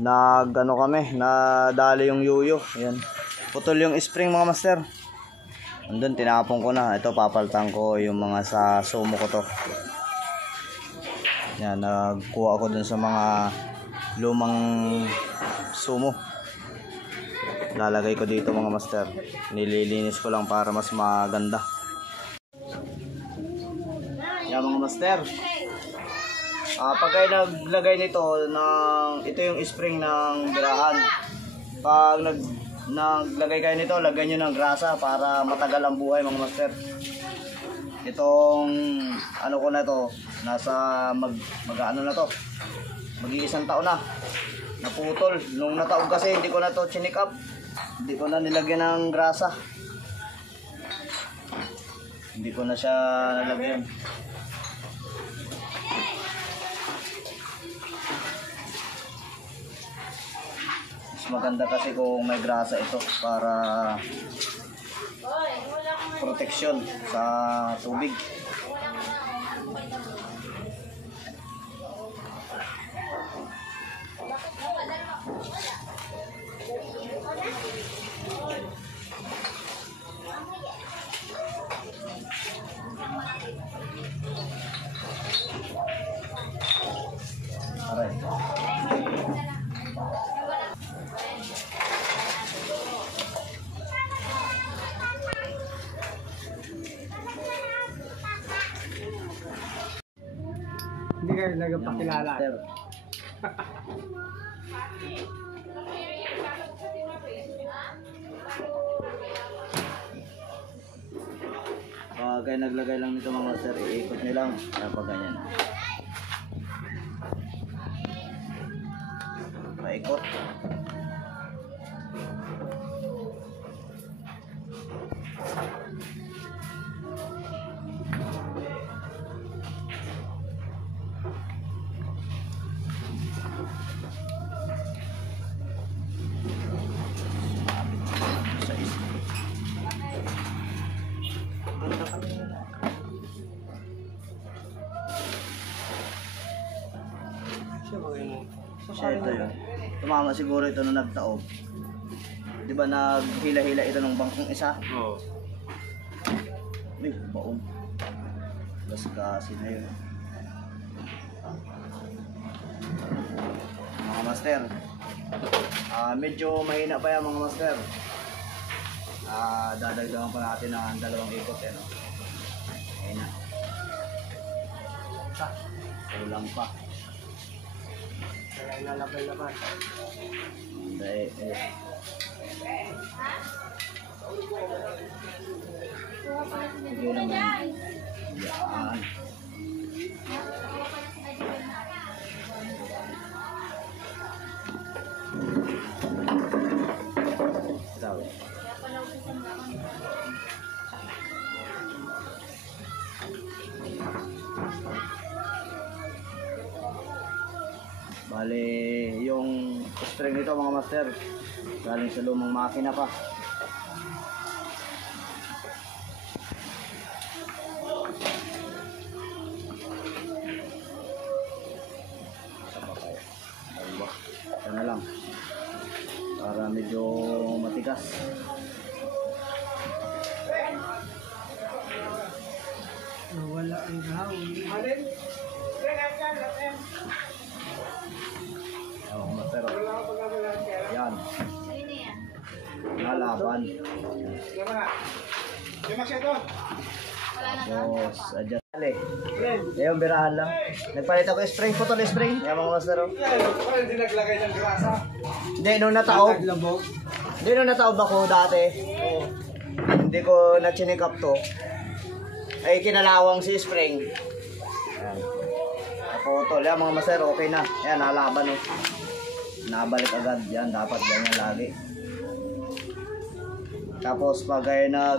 Nag-ano kami, nadali yung yuyo. Ayan. Putol yung spring mga master. Andun, tinapon ko na. Ito, papaltan ko yung mga sa sumo ko to. Yan, nagkuha ako dun sa mga lumang sumo. Lalagay ko dito mga master. Nililinis ko lang para mas maganda. Yan mga master. Pag kayo naglagay nito ito yung spring ng birahan. Pag naglagay kayo nito, lagyan nyo ng grasa para matagal ang buhay mga master. Itong ano ko na to, nasa mag-ano na to, mag-iisang taon na. Naputol. Nung nataog kasi hindi ko na to chinik up. Hindi ko na nilagyan ng grasa. Hindi ko na siya nilagyan. Maganda kasi kung may grasa ito para proteksyon sa tubig. Aray. Hindi kayo nagpakilala. Kaya naglagay lang nito mga master, iikot nyo lang kapag ganyan. Paikot. Ito yun. Tumama siguro ito nung nagtaob. Di ba naghila-hila ito ng bangkong isa? Oo. Ay, baon. Bas kasi na yun. Mga master. Medyo mahina pa yan mga master. Dadagdagan pa natin ng 2 ikot. No? Mahina. Kulang pa. Kaya lalabay-labay. Dahil sige naman. Yan. Ito. Bale, yung string nito mga master, galing sa lumang makina pa. Ito na lang. Para medyo matigas. Wala ang hawin. Alin? Oh, master. Yan. Nalaban. Tapos, adjust. Yung birahan lang. Nagpalit ako yung spring. Putol yung spring. Yan mga master. Parang hindi naglagay ng grasa. Hindi, nung nataob. Hindi, nung nataob ako dati. Hindi ko na-chinik up to. Ay, kinalawang si spring. Ayan. Naputol. Yan mga master. Okay na. Ayan, nalaban eh. Nabalik agad. Yan, dapat ganyan lagi. Tapos, pag ay na